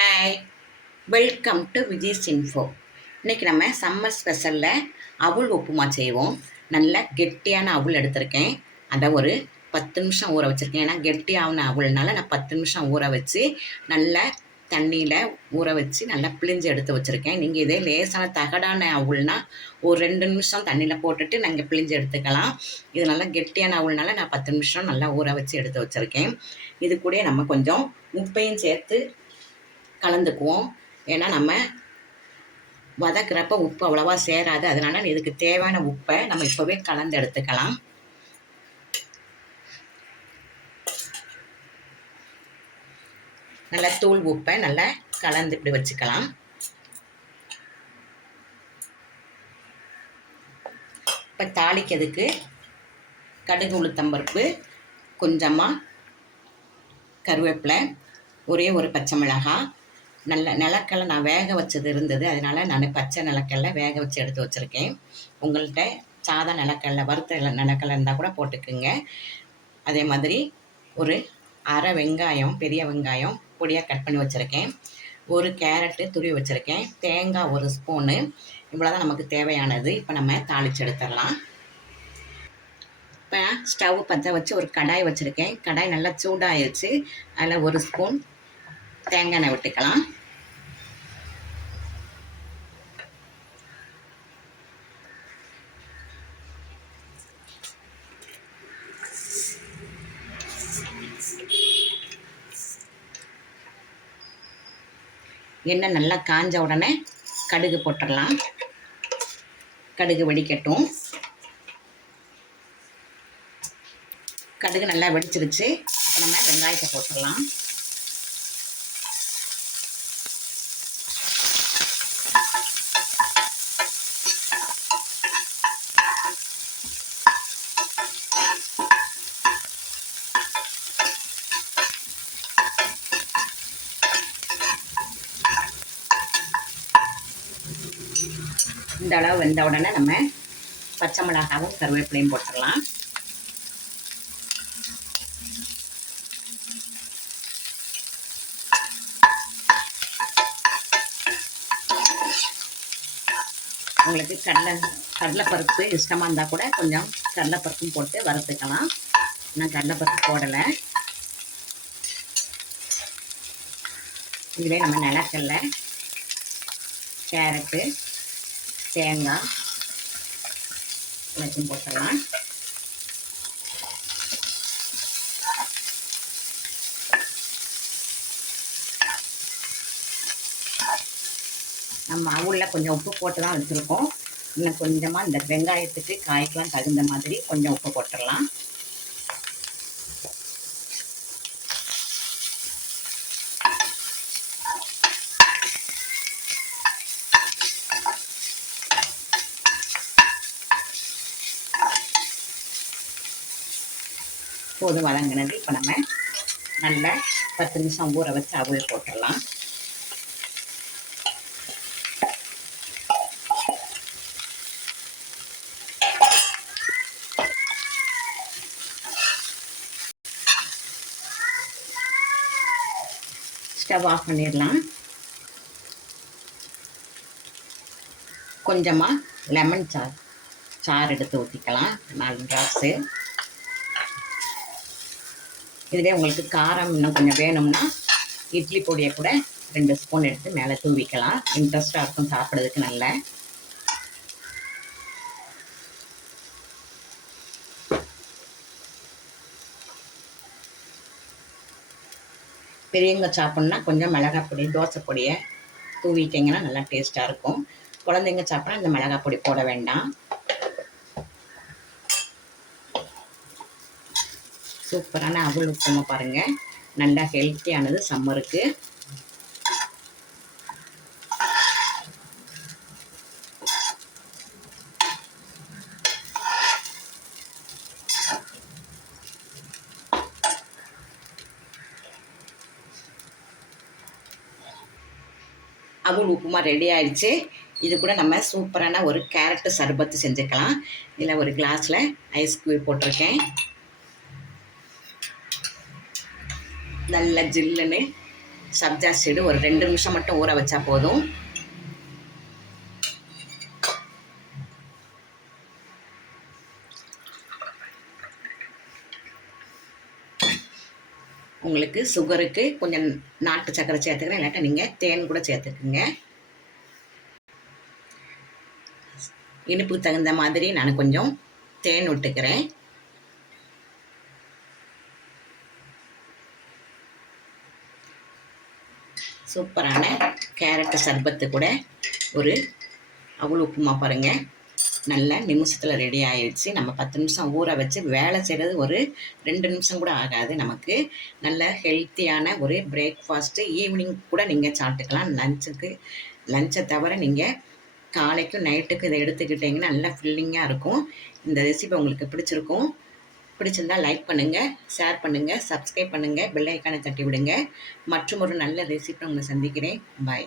Hi, welcome to Vijay's info. இன்றைக்கி நம்ம summer ஸ்பெஷலில் அவுள் upma செய்வோம். நல்ல கெட்டியான அவுள் எடுத்திருக்கேன். அதை ஒரு 10 நிமிஷம் ஊற வச்சுருக்கேன். ஏன்னா கெட்டியான அவுள்னால நான் 10 நிமிஷம் ஊற வச்சு நல்ல தண்ணியில் ஊற வச்சு நல்லா பிழிஞ்சு எடுத்து வச்சுருக்கேன். நீங்கள் இதே லேசான தகடான அவுள்னா ஒரு 2 நிமிஷம் தண்ணியில் போட்டுட்டு நாங்கள் பிழிஞ்சு எடுத்துக்கலாம். இது நல்லா கெட்டியான அவுள்னால நான் 10 நிமிஷம் நல்லா ஊற வச்சு எடுத்து வச்சுருக்கேன். இது கூட நம்ம கொஞ்சம் உப்பையும் சேர்த்து கலந்துக்குவோம். ஏன்னா நம்ம வதக்கிறப்ப உப்பு அவ்வளோவா சேராது. அதனால் இதுக்கு தேவையான உப்பை நம்ம இப்போவே கலந்து எடுத்துக்கலாம். நல்லா தூள் உப்பை நல்லா கலந்து இப்படி வச்சுக்கலாம். இப்போ தாளிக்கிறதுக்கு கடுகு உளுத்தம்பருப்பு, கொஞ்சமாக கருவேப்பிலை, ஒரே ஒரு பச்சை மிளகாய், நல்ல நிலக்கடலை நான் வேக வச்சது இருந்தது. அதனால் நான் பச்சை நிலக்கடலை வேக வச்சு எடுத்து வச்சுருக்கேன். உங்கள்கிட்ட சாதா நிலக்கடலை வறுத்த நிலக்கடலை இருந்தால் கூட போட்டுக்குங்க. அதே மாதிரி ஒரு அரை வெங்காயம், பெரிய வெங்காயம் பொடியாக கட் பண்ணி வச்சுருக்கேன். ஒரு கேரட்டு துருவி வச்சுருக்கேன். தேங்காய் ஒரு ஸ்பூனு. இவ்வளோ தான் நமக்கு தேவையானது. இப்போ நம்ம தாளித்து எடுத்துடலாம். இப்போ ஸ்டவ் பற்ற வச்சு ஒரு கடாய் வச்சுருக்கேன். கடாய் நல்லா சூடாகிடுச்சு. அதில் ஒரு ஸ்பூன் தேங்காய் எண்ணெய் விட்டுக்கலாம். எண்ணெய் நல்லா காஞ்ச உடனே கடுகு போட்டுடலாம். கடுகு வெடிக்கட்டும். கடுகு நல்லா வெடிச்சிருச்சு. இப்போ நம்ம வெங்காயத்தை போட்டுடலாம். இந்த அளவு வெந்த உடனே நம்ம பச்சை மிளகாவும் கருவேப்பிலையும் போட்டுடலாம். உங்களுக்கு கடலைப்பருப்பு இஷ்டமாக இருந்தால் கூட கொஞ்சம் கடலைப்பருப்பும் போட்டு வறுத்துக்கலாம். நான் கடலைப்பருப்பு போடலை. இதுவே நம்ம நிலக்கடலை, கேரட்டு, தேங்காய் எல்லாத்தையும் போட்டுடலாம். நம்ம அவுளில் கொஞ்சம் உப்பு போட்டு தான் வச்சுருக்கோம். இன்னும் கொஞ்சமாக இந்த வெங்காயத்துக்கு காய்க்கெலாம் தகுந்த மாதிரி கொஞ்சம் உப்பு போட்டுடலாம். போதும் வதங்கினது. இப்போ நம்ம நல்ல 10 நிமிஷம் ஊற வச்சு அவுள் போட்டுடலாம். ஸ்டவ் ஆஃப் பண்ணிடலாம். கொஞ்சமாக லெமன் சாறு எடுத்து ஊற்றிக்கலாம். 4 ட்ராப்ஸு. இதுவே உங்களுக்கு காரம் இன்னும் கொஞ்சம் வேணும்னா இட்லி பொடியை கூட 2 ஸ்பூன் எடுத்து மேலே தூவிக்கலாம். இன்ட்ரெஸ்டாக இருக்கும் சாப்பிட்றதுக்கு. நல்ல பெரியவங்க சாப்பிட்ணுன்னா கொஞ்சம் மிளகாய் பொடி, தோசை பொடியை தூவிட்டிங்கன்னா நல்லா டேஸ்ட்டாக இருக்கும். குழந்தைங்க சாப்பிட்னா இந்த மிளகாய் பொடி போட வேண்டாம். சூப்பரான அவுள் உப்புமா பாருங்கள். நல்லா ஹெல்த்தியானது சம்மருக்கு. அவுள் உப்புமா ரெடி ஆயிடுச்சு. இது கூட நம்ம சூப்பரான ஒரு கேரட்டு சர்பத்து செஞ்சுக்கலாம். இதில் ஒரு கிளாஸில் ஐஸ் க்யூப் போட்டிருக்கேன். நல்ல ஜில்லுன்னு சப்ஜா சீடு ஒரு 2 நிமிஷம் மட்டும் ஊற வச்சா போதும். உங்களுக்கு சுகருக்கு கொஞ்சம் நாட்டு சர்க்கரை சேர்த்துக்கிறேன், இல்லாட்டா நீங்கள் தேன் கூட சேர்த்துக்குங்க. இனிப்புக்கு தகுந்த மாதிரி நான் கொஞ்சம் தேன் விட்டுக்கிறேன். சூப்பரான கேரட்டு சர்பத்து கூட ஒரு அவல் உப்புமா பாருங்கள், நல்ல நிமிஷத்தில் ரெடி ஆயிடுச்சு. நம்ம 10 நிமிஷம் ஊற வச்சு வேலை செய்கிறது ஒரு 2 நிமிஷம் கூட ஆகாது. நமக்கு நல்ல ஹெல்த்தியான ஒரு பிரேக்ஃபாஸ்ட்டு ஈவினிங் கூட நீங்கள் சாப்பிட்டுக்கலாம். லஞ்சை தவிர நீங்கள் காலைக்கும் நைட்டுக்கும் இதை எடுத்துக்கிட்டிங்கன்னா நல்லா ஃபில்லிங்காக இருக்கும். இந்த ரெசிபி உங்களுக்கு பிடிச்சிருந்தா லைக் பண்ணுங்கள், ஷேர் பண்ணுங்கள், சப்ஸ்கிரைப் பண்ணுங்கள், பெல் ஐக்கானை தட்டி விடுங்க. மற்றும் ஒரு நல்ல ரெசிபி உங்களை சந்திக்கிறேன். பாய்.